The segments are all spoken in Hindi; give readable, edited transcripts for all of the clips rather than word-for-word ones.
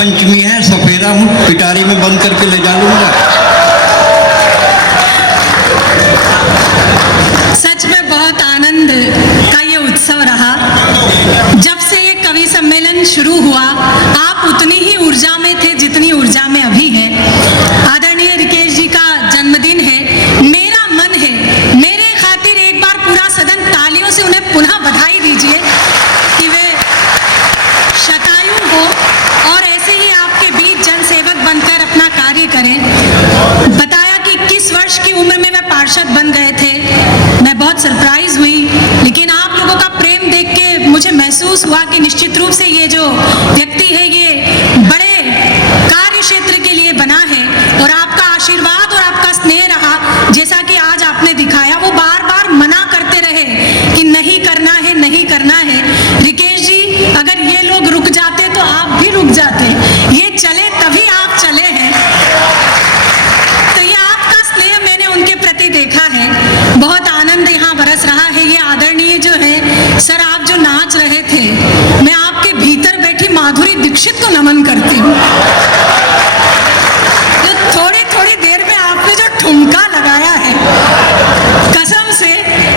पंचमी है, सफेरा हूँ, पिटारी में बंद करके ले जा लूंगा। सच में बहुत आनंद का ये उत्सव रहा। जब से ये कवि सम्मेलन शुरू हुआ, आप उतनी ही ऊर्जा में थे जितनी ऊर्जा में अभी हैं। आदरणीय रिकेश जी का जन्मदिन है, मेरा मन है मेरे खातिर एक बार पूरा सदन तालियों से उन्हें पुनः बधाई दीजिए कि वे शतायु हो और ऐसे ही आपके बीच जनसेवक बनकर अपना कार्य करें। बताया कि 21 वर्ष की उम्र में वे पार्षद बन गए थे। मैं बहुत सरप्राइज हुई, लेकिन आप लोगों का प्रेम देख के मुझे महसूस हुआ कि निश्चित रूप से ये जो व्यक्ति है ये बड़े कार्य क्षेत्र के लिए बना है और आपका आशीर्वाद और आपका स्नेह रहा। जैसा कि आज आपने दिखाया, वो बार बार मना करते रहे कि नहीं करना है, नहीं करना है। रिकेश जी, अगर ये लोग रुक जाते तो आप भी रुक जाते, ये चले तभी आप चले हैं। तो ये आपका स्नेह मैंने उनके प्रति देखा है। बहुत आनंद यहाँ बरस रहा है। ये आदरणीय जो है सर, आप जो नाच रहे थे, मैं आपके भीतर बैठी माधुरी दीक्षित को नमन करती हूँ। तो थोड़ी थोड़ी देर में आपने जो ठुमका लगाया है, कसम से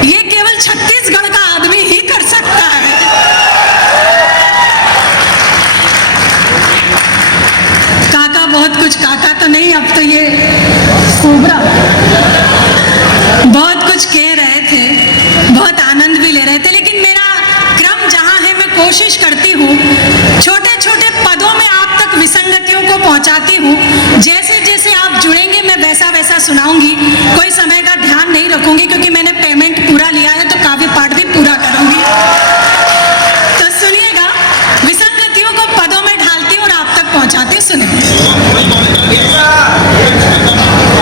ये केवल छत्तीसगढ़ का आदमी ही कर सकता है। काका बहुत कुछ, काका तो नहीं, अब तो ये कोबरा बहुत कुछ कह रहे थे, बहुत आनंद भी ले रहे थे। लेकिन मेरा क्रम जहाँ है, मैं कोशिश करती हूँ छोटे छोटे पदों में आप तक विसंगतियों को पहुँचाती हूँ। जैसे जैसे आप जुड़ेंगे मैं वैसा वैसा सुनाऊंगी। कोई समय का ध्यान नहीं रखूंगी क्योंकि मैंने पेमेंट पूरा लिया है, तो काव्य पाठ भी पूरा करूंगी। तो सुनिएगा, विसंगतियों को पदों में ढालती हूँ और आप तक पहुँचाती हूँ। सुनिए,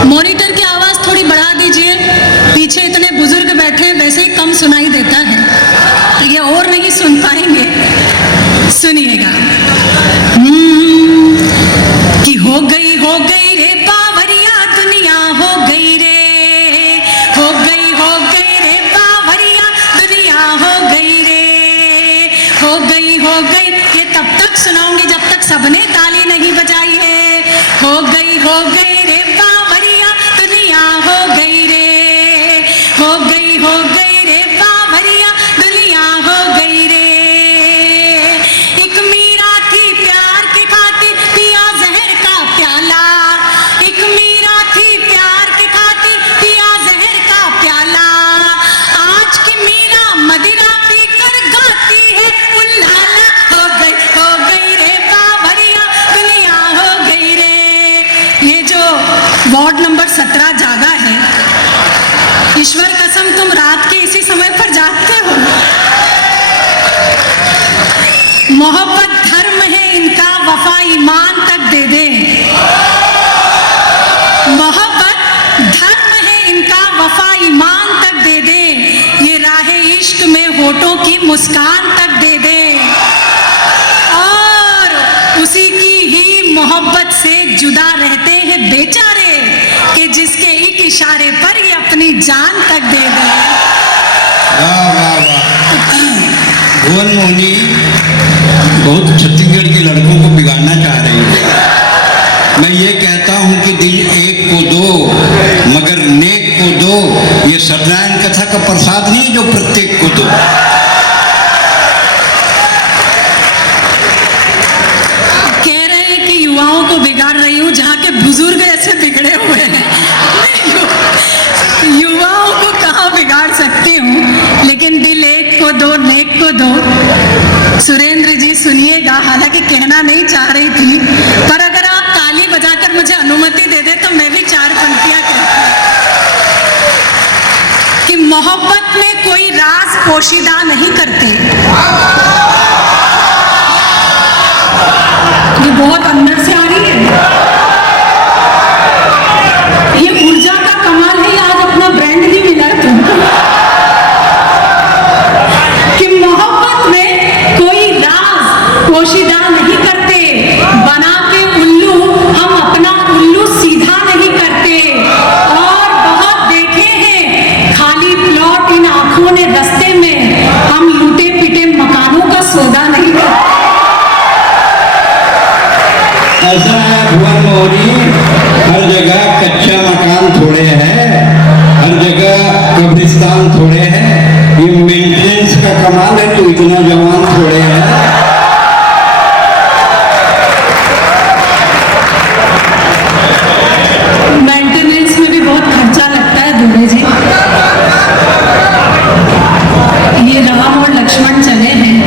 मॉनिटर की आवाज थोड़ी बढ़ा दीजिए, पीछे इतने बुजुर्ग बैठे हैं, वैसे ही कम सुनाई देता है, तो ये और नहीं सुन पाएंगे। सुनिएगा, कि हो गई रे बावरिया दुनिया, हो गई रे बावरिया दुनिया, हो गई। ये तब तक सुनाऊंगी जब तक सबने ताली नहीं बजाई है। हो गई रे बावरिया दुनिया, हो गई रे बावरिया दुनिया, हो गई रे। एक मीरा थी प्यार के खातिर पिया जहर का प्याला, एक मीरा थी प्यार के खातिर पिया जहर का प्याला। आज की मीरा मदिरा पीकर गाती है उल्लाला। हो गई रे बावरिया दुनिया, हो गई रे। ये जो वार्ड नंबर 17 जागा है, ईश्वर कसम तुम रात के इसी समय पर जागते हो। मोहब्बत धर्म है इनका, वफा ईमान तक दे दे। मोहब्बत धर्म है इनका, वफा ईमान तक दे दे। ये राहे इश्क में होठों की मुस्कान तक दे दे। और उसी की ही मोहब्बत से जुदा रहते हैं बेचारे, कि जिसके एक इशारे पर ये अपनी जान तक दे दे। वाह वाह वाह। भुवन मोहिनी बहुत छत्तीसगढ़ के लड़कों को बिगाड़ना चाह रही है। मैं ये कहता हूँ कि दिल एक को दो मगर नेक को दो। ये सत्यनारायण कथा का प्रसाद नहीं है जो प्रत्येक को दो। कह रहे हैं कि युवाओं को बिगाड़ रही हूँ, जहाँ के बुजुर्ग ऐसे बिगड़े हुए हैं, युवाओं को कहाँ बिगाड़ सकती हूँ। लेकिन दिल एक को दो, नेक को दो। सुरेंद्र जी सुनिएगा, हालांकि कहना नहीं चाह रही थी, पर अगर आप ताली बजाकर मुझे अनुमति दे दे तो मैं भी 4 पंक्तियां कहती कि मोहब्बत में कोई राज पोशीदा नहीं करते। ये बहुत अंदर से आ रही है, ये ऊर्जा का कमाल है। आज अपना ब्रांड नहीं मिला तुमको, कि मोहब्बत में कोई राज पोशीदा नहीं करते। बना के उल्लू हम अपना उल्लू सीधा नहीं करते। और बहुत देखे हैं खाली प्लॉट इन आंखों ने रस्ते में, हम लूटे पिटे मकानों का सौदा नहीं करते। ऐसा है भुवन मोहनी, हर जगह कच्चा मकान थोड़े है, हर जगह कब्रिस्तान थोड़े है, ये मेंटेनेंस का कमाल है, तो इतना जवान थोड़े है। मेंटेनेंस में भी बहुत खर्चा लगता है दुबे जी। ये राम और लक्ष्मण चले हैं।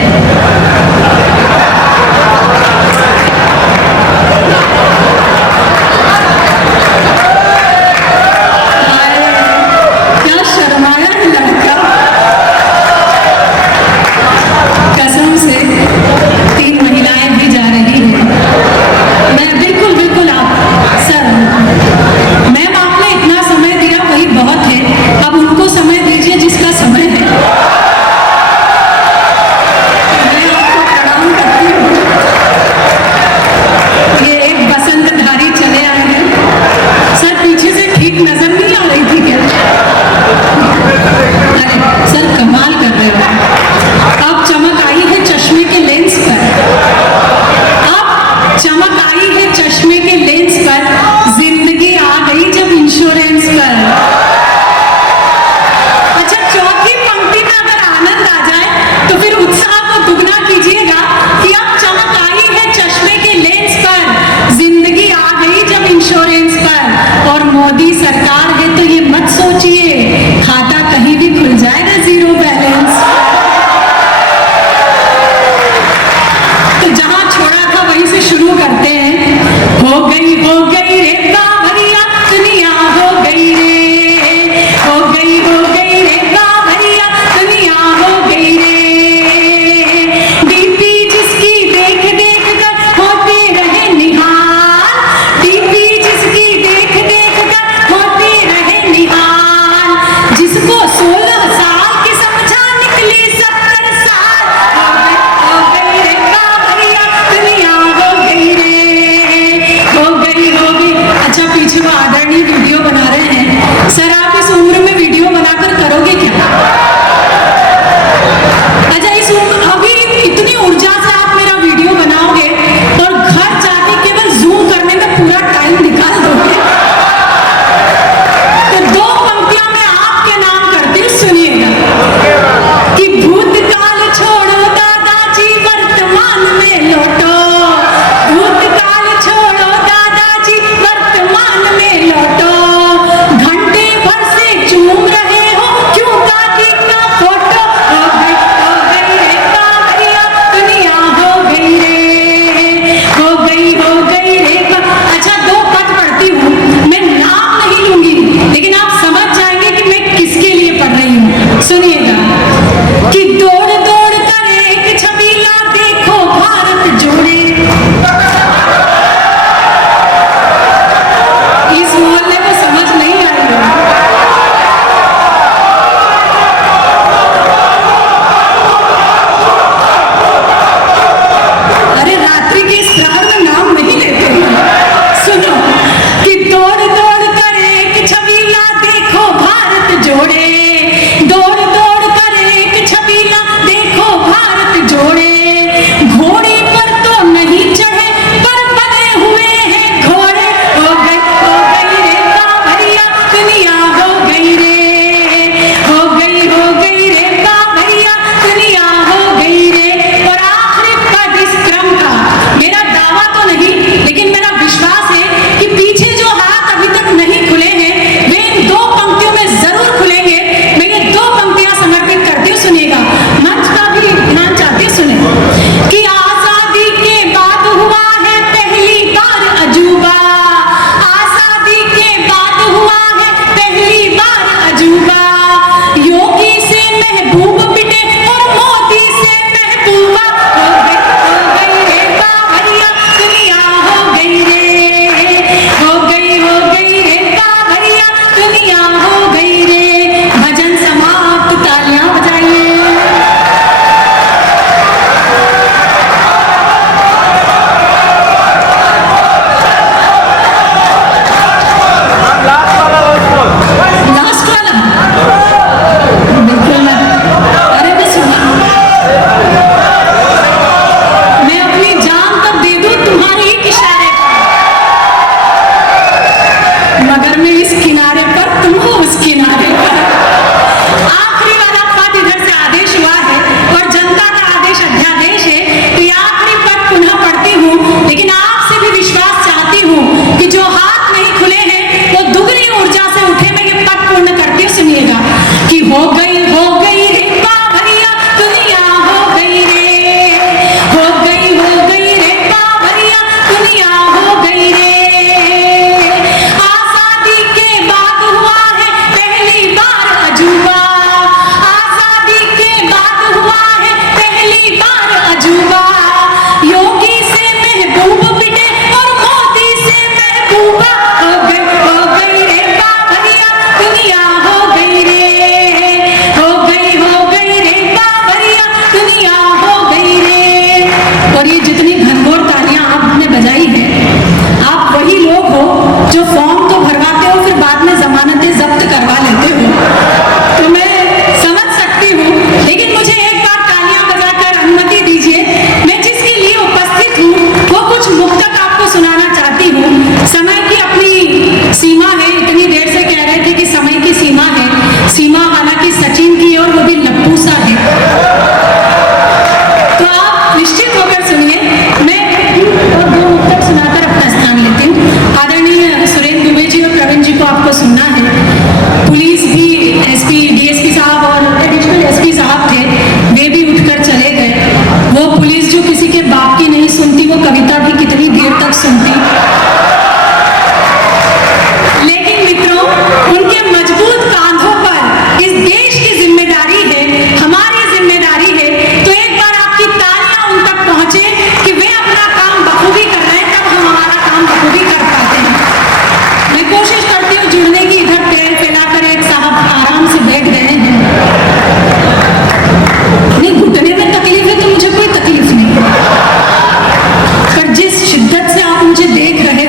कविता भी कितनी देर तक सुनती। लेकिन मित्रों, उनके मजबूत कांधों पर इस देश की जिम्मेदारी है, हमारी जिम्मेदारी है। तो एक बार आपकी तालियां उन तक पहुंचे कि वे अपना काम बखूबी कर रहे हैं, तब हम हमारा काम बखूबी कर पाते हैं। मैं कोशिश करती हूँ जुड़ने की। इधर पैर फैलाकर एक साहब आराम से बैठ गए हैं। नहीं, घुटने में तकलीफ है तो मुझे कोई तकलीफ नहीं, पर जिस शिद्दत से आप मुझे देख रहे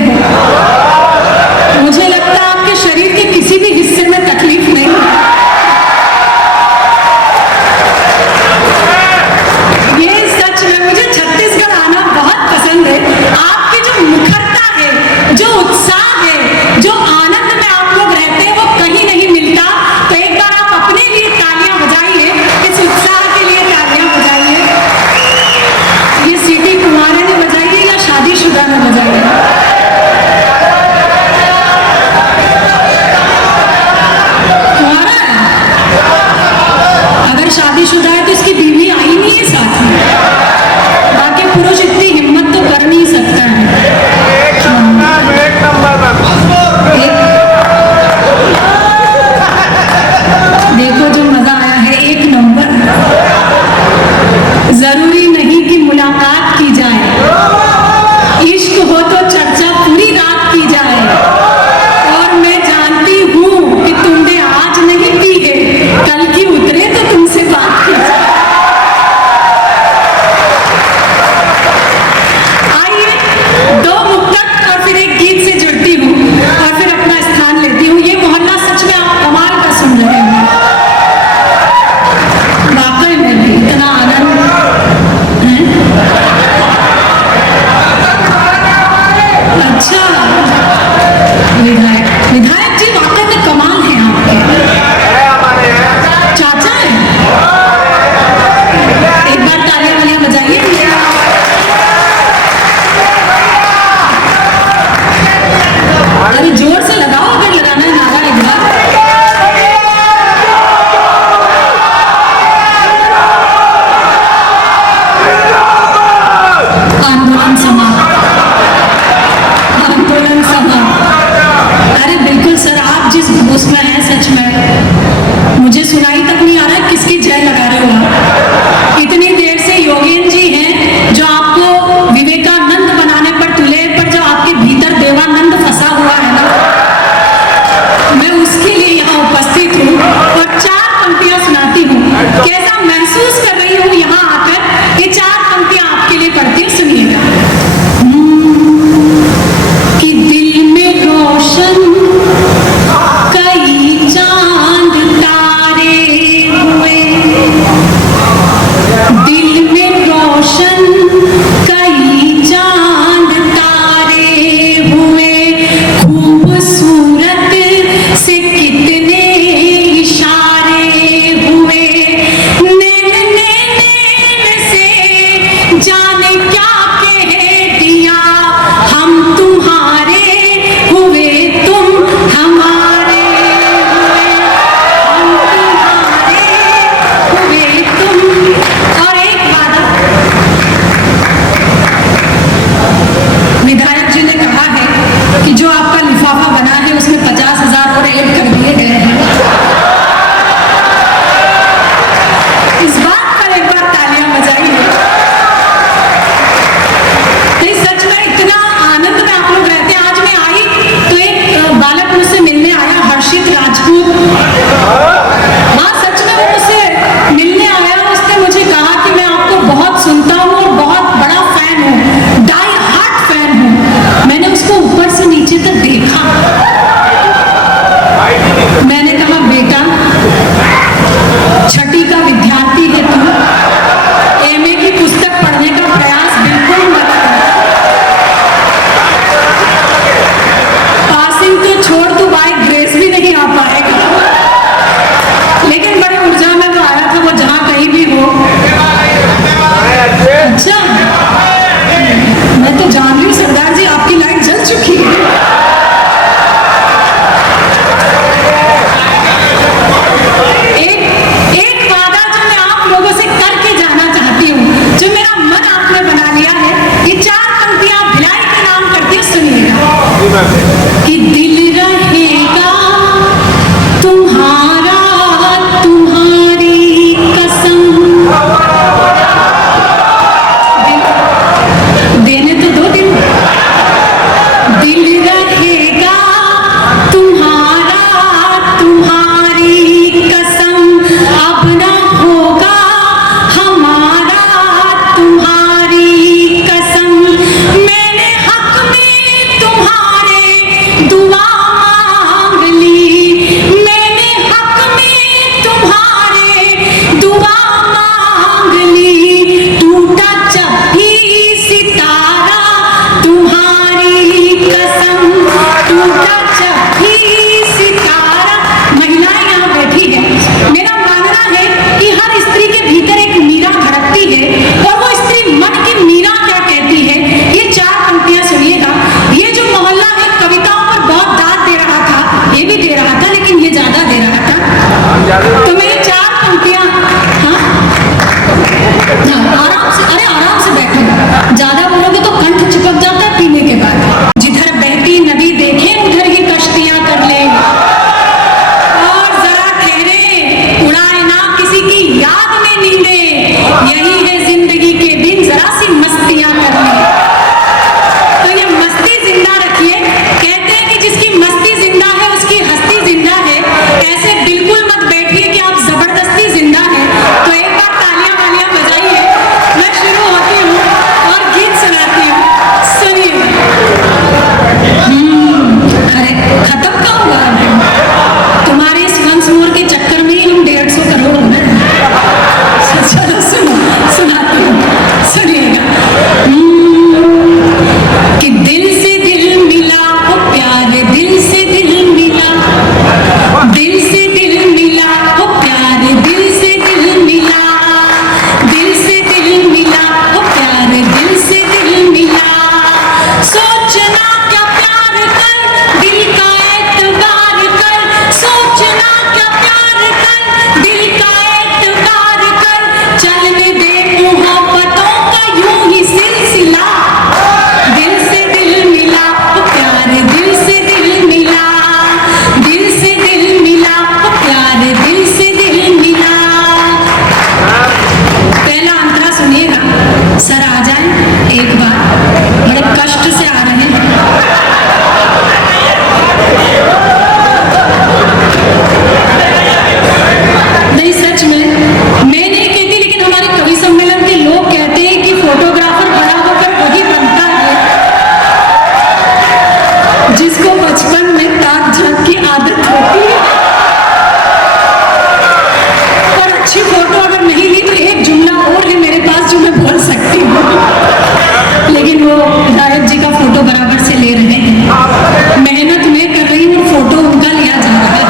फोटो बराबर से ले रहे हैं। मेहनत मैं कर रही हूँ, फोटो उनका लिया जा रहा है।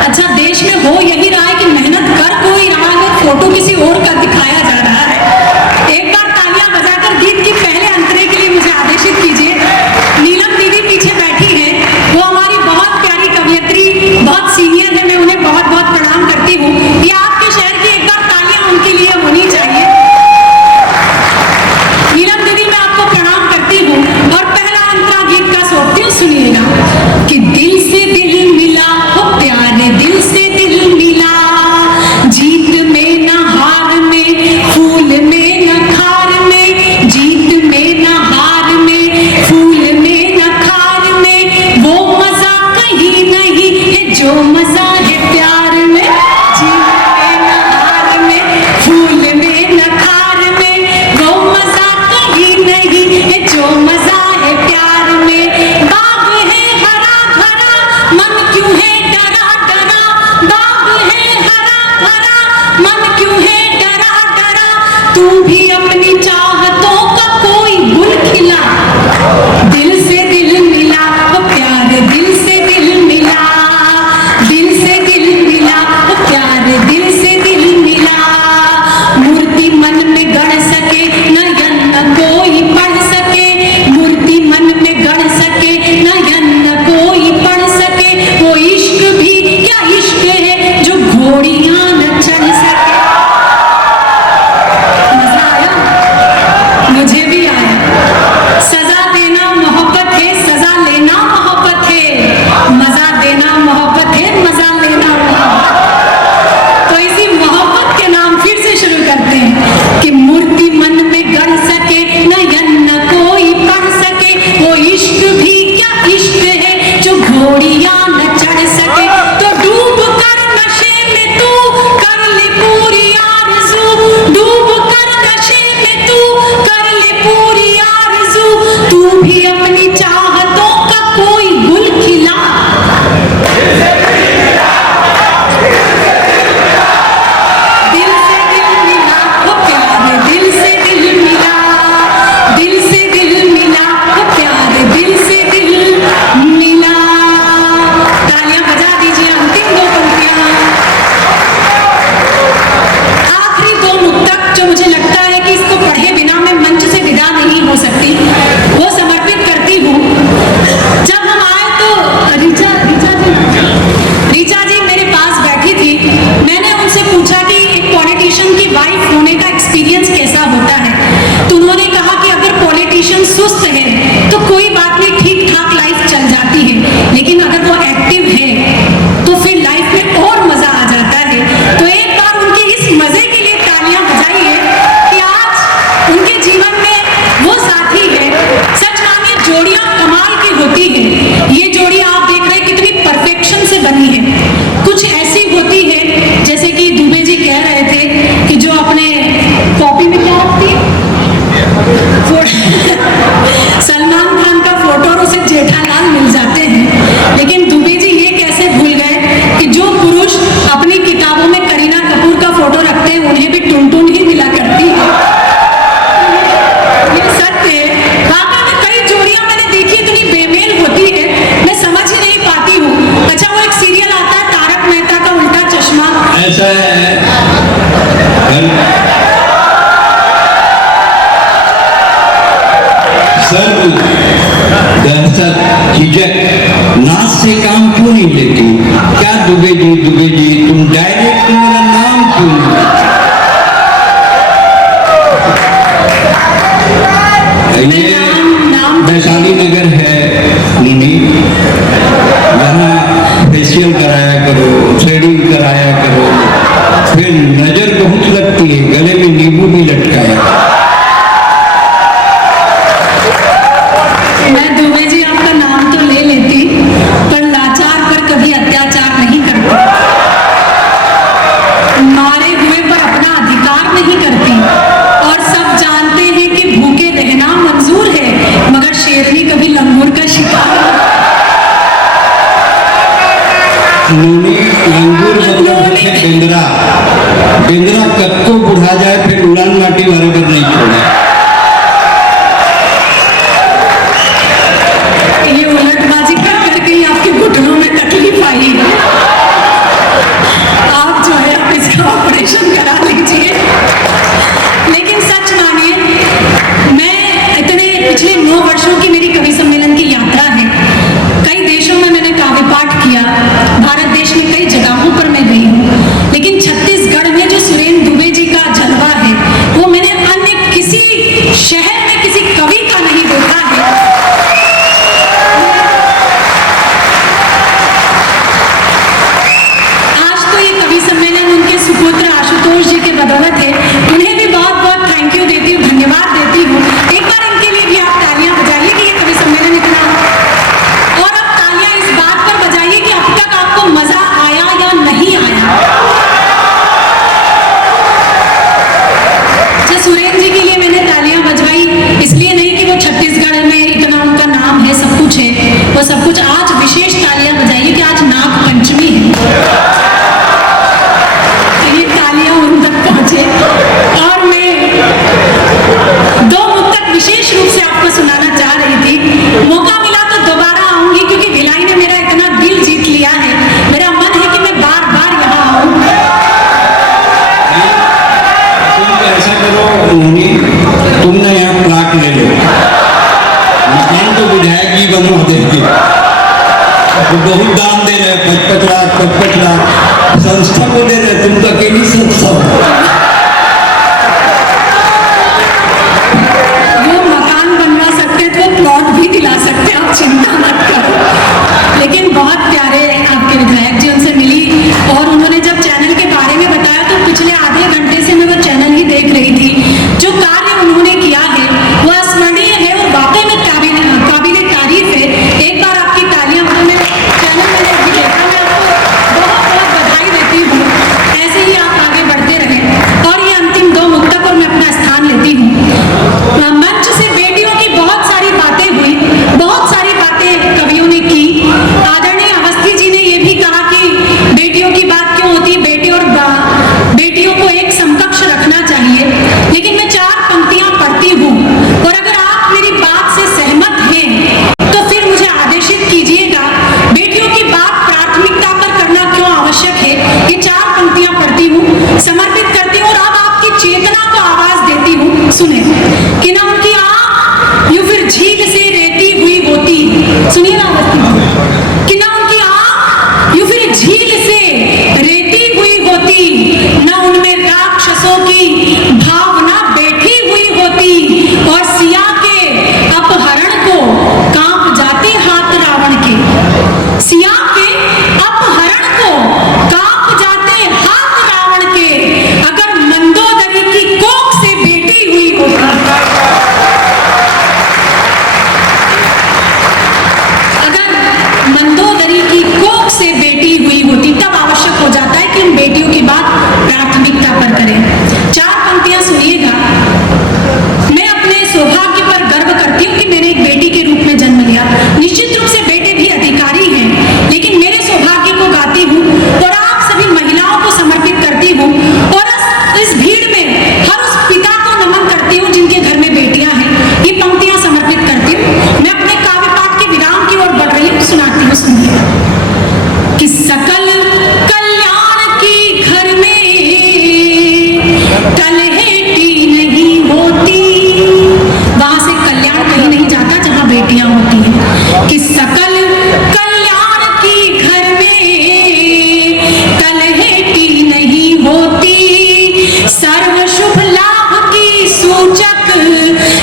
अच्छा, देश में हो यही रहा है कि मेहनत कर कोई रहा है, फोटो किसी और का दिखाया जा रहा है। एक बार तालियां बजाकर गीत की पहले अंतरे के लिए मुझे आदेशित कीजिए। नीलम दीदी पीछे बैठी है, वो हमारी बहुत प्यारी कवयित्री, बहुत सीनियर है, मैं उन्हें बहुत बहुत प्रणाम करती हूँ। ये आपके शहर की एक बार तालियां उनके लिए होनी चाहिए। नीलम दीदी, मैं आपको प्रणाम करती हूँ और पहला अंतरा गीत का सोचती हूँ, सुनिएगा कि दिल से दिल मिला हो प्यारे, दिल से दिल मिला, जीत में न हार में, फूल में न खार में, जीत में न हार में, फूल में न खार में, वो मजा कहीं नहीं है जो मजा है प्यार में। जीत में न हार में, फूल में न खार में, वो मजा कहीं नहीं है जो मजा है प्यार में। बाग है हरा भरा, मन क्यों है डरा डरा, बाग है हरा भरा, मन क्यों है डरा डरा, तू भी अपनी चाहतों का कोई गुल खिला। दिल से दिल मिला वो प्यार, दिल से दिल मिला, दिल से दिल मिला वो प्यार, दिल से दिल मिला। मूर्ति मन में गढ़ सके नयन न कोई पढ़ सके, मूर्ति मन में गढ़ सके नयन न कोई पढ़ सके, वो इश्क भी क्या इश्क है जो घोड़ियां न चढ़ सके। मजा आया? मुझे भी आया। सजा देना मोहब्बत है, सजा लेना मोहब्बत है, मजा देना मोहब्बत है, मजा लेना मोहब्बत। तो इसी मोहब्बत के नाम फिर से शुरू करते हैं कि मूर्ति मन में गढ़ सके नयन न कोई पढ़ सके, वो इश्क भी क्या इश्क है जो घोड़ियां न चढ़ सके। तो डूब कर नशे में तू कर ले पूरी आरज़ू, डूब कर नशे में तू कर ले पूरी आरज़ू, तू भी अपनी चाहतों का कोई गुल खिला। दिल से दिल मिला वो प्यार, दिल से दिल मिला, दिल से दिल मिला वो प्यार, दिल से दिल मिला। तालियां बजा दीजिए, अंतिम दो पंक्तियां, आखिरी दो मुक्तक जो मुझे लगता है कि इसको पढ़े बिना मैं मंच से विदा नहीं हो सकती, वो समर्पित करती हूँ। जब हम आए तो रीचा जी मेरे पास बैठी थी। मैंने उनसे पूछा कि एक पॉलिटिशियन की वाइफ होने का एक्सपीरियंस कैसा होता है, तो उन्होंने कहा कि अगर पॉलिटिशियन सुस्त है तो कोई बात नहीं, ठीक ठाक लाइफ चल जाती है, लेकिन अगर वो एक्टिव है तो फिर लाइफ में और मजा आ जाता है। तो एक बार उनके इस मजे के लिए तालियां बजाइए कि आज उनके जीवन में वो साथी है। सच मानिए, जोड़ियां कमाल की होती है। ये जोड़ी आप देख रहे हैं कितनी परफेक्शन से बनी है। कुछ ऐसी होती है जैसे कि दुबे जी कह रहे थे कि जो अपने कॉपी में क्या रखती है, सलमान खान का फोटो और उसे जेठालाल मिल जाते हैं, लेकिन दुबे जी ये कैसे भूल गए कि जो पुरुष अपनी किताबों में करीना कपूर का फोटो रखते हैं उन्हें भी टुनटुन ही मिला करती है। ये सत्य है। वाकई में कई जोड़ियां मैंने देखी इतनी बेमेल होती है, मैं समझ ही नहीं पाती हूँ। अच्छा, वो एक सीरियल आता है तारक मेहता का उल्टा चश्मा, ऐसा है सर, दहशत झिझक नाच से काम क्यों नहीं लेती? क्या दुबे जी तुम डायरेक्ट मेरा नाम क्यों नहीं लेती? ये वैशाली नगर है नीनी, यहाँ फेशियल कराया करो, थ्रेडिंग कराया करो, फिर नजर बहुत लगती है, गले में नींबू भी लटकाया। मैं दुबे जी आपका नाम तो ले लेती, पर लाचार पर कभी अत्याचार नहीं करती, मारे हुए पर अपना अधिकार नहीं करती, और सब जानते हैं कि भूखे रहना मंजूर है, मगर शेरनी कभी लंगूर का शिकार लंगूर मतलब है बेंद्रा। बेंद्रा कब को बुढ़ा जाए फिर उड़ान माटी बराबर नहीं छोड़े। वो सब कुछ। आज विशेष तालियां बजाइए कि आज नाग पंचमी है, तो ये तालियां उन तक पहुंचे। और मैं 2 मुक्तक विशेष रूप से आपको सुनाना चाह रही थी। मौका मिला तो दोबारा आऊंगी, क्योंकि भिलाई ने मेरा इतना दिल जीत लिया है, मेरा मन है कि मैं बार बार यहाँ आऊं। तुम ऐसा करो मोहिनी, तुम ना यहाँ प्लाट ले लो, मकान तो विधायक जी बनवा देंगे। वो बहुत दान दे रहे, 55 लाख संस्था को दे रहे, तुम तो अकेली संस्था हो। वो मकान बनवा सकते तो प्लॉट भी दिला सकते, आप चिंता मत करो। लेकिन बहुत प्यारे आपके विधायक जी, उनसे मिली और उन्होंने जब चैनल के बारे में बताया तो पिछले आधे घंटे से मैं वो चैनल ही देख रही थी। जो कार्य उन्होंने किया है वो अस्मरणीय है और वाकई में काबिल तारीफ है। एक बार आपकी तालियां, मैं चैनल मैंने अभी देखा, मैं आपको बहुत बहुत बधाई देती हूँ। ऐसे ही आप आगे बढ़ते रहें। और ये अंतिम 2 मुक्तक और मैं अपना स्थान लेती हूँ। मंच से बेटियों की बहुत सारी बातें हुई, बहुत सारी बातें कवियों ने की। आदरणीय अवस्थी जी ने ये भी कहा कि बेटियों की बात क्यों होती, बेटियों को एक समकक्ष रखना चाहिए। लेकिन मैं 4 पंक्तियां पढ़ती हूँ और अगर आप मेरी बात से सहमत हैं तो फिर मुझे आदेशित कीजिएगा। बेटियों की बात प्राथमिकता पर करना क्यों आवश्यक है, ये 4 पंक्तियां पढ़ती हूँ, समर्पित करती हूँ और अब आपकी चेतना को आवाज देती हूँ। सुने कि ना उनकी आंख यूं फिर झील से रेती हुई होती, सुनिए ना अवस्थी जी, कि ना उनकी आंख यूं फिर झील से रेती हुई होती, न उनमें राक्षसों की भावना बैठी हुई होती और सिया के अपहरण को कांप जाते हाथ रावण के। सिया के अपहरण को कांप जाते हाथ रावण के, अगर मंदोदरी की कोख से बेटी हुई होती। अगर मंदोदरी की कोख से बेटी हुई होती तब आवश्यक हो जाता है कि हम बेटियों की बात प्राथमिकता पर करें। 4 पंक्तियां सुनिएगा। मैं अपने सौभाग्य पर गर्व करती हूँ कि मैंने एक बेटी के रूप में जन्म लिया। निश्चित रूप से बेटे भी अधिकारी हैं, लेकिन मेरे सौभाग्य को गाती हूँ और आप सभी महिलाओं को समर्पित करती हूँ और इस भीड़ में हर उस पिता को नमन करती हूँ जिनके घर में बेटियां हैं। ये पंक्तियां समर्पित करती हूँ। मैं अपने काव्य पाठ के विराम की ओर बढ़ रही हूँ, सुनाती हूँ, सुनिए। कि सकल कल्याण की घर में कलहेटी नहीं होती, वहां से कल्याण कहीं नहीं जाता जहां बेटियां होती हैं। कि सकल कल्याण की घर में कलहेटी नहीं होती, सर्व शुभ लाभ की सूचक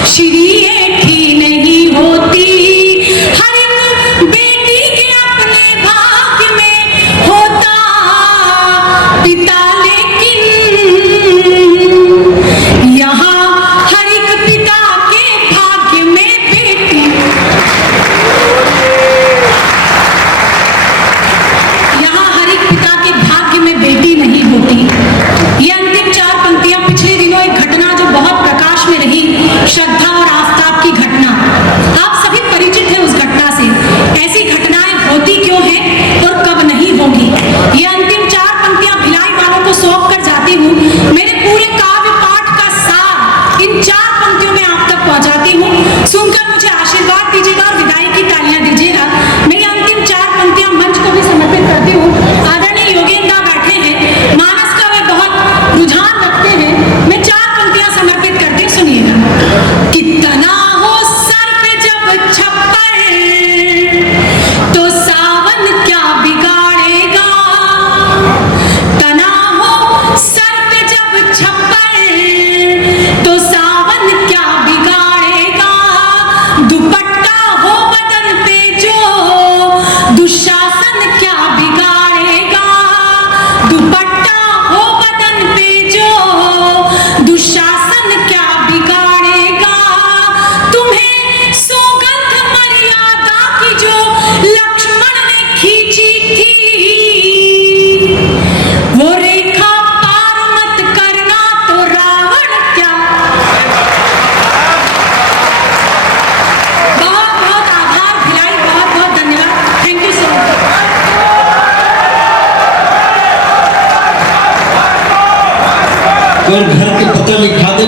श्री एठी नहीं होती। हर एक बेटी के अपने भाग्य में होता पिता, लेकिन यहाँ हर एक पिता के भाग्य में बेटी, यहाँ हर एक पिता के भाग्य में बेटी नहीं होती। ये अंतिम 4 पंक्तियां पिछले दिनों एक घटना जो बहुत प्रकाश में रही, श्रद्धा और आफताब की घटना, आप सभी परिचित हैं उस घटना से। ऐसी घटनाएं होती क्यों हैं और कब नहीं होगी, ये अंतिम 4 पंक्तियां भिलाई वालों को सौंप कर जाती हूँ। मेरे पूरे काव्य पाठ का सार इन 4 पंक्तियों में आप तक पहुंचाती हूँ। सुनकर मुझे आशीर्वाद दीजिएगा और विदाई की तालियां दीजिएगा। मैं ये अंतिम 4 पंक्तियां मंच को भी समर्पित करती हूँ। आदरणीय योगेंद्र बैठे हैं, मानस का वे बहुत रुझान रखते हैं। मैं 4 पंक्तियां समर्पित करती हूँ, सुनिएगा। कितना हो सर पे जब छप्पर तो सावन क्या बिगाड़ेगा, तना हो सर पे जब छप्पर तो सावन क्या बिगाड़ेगा, दुपट्टा हो बदन पे जो दुशासन क्या बिगाड़ेगा, दुपट्टा हो बदन पे जो दुशासन क्या बिगाड़ेगा, तुम्हें सौगंध मर्यादा की जो लक्ष्मण ने खींची थी, वो रेखा पार मत करना तो रावण क्या। और घर के पता लिखा दे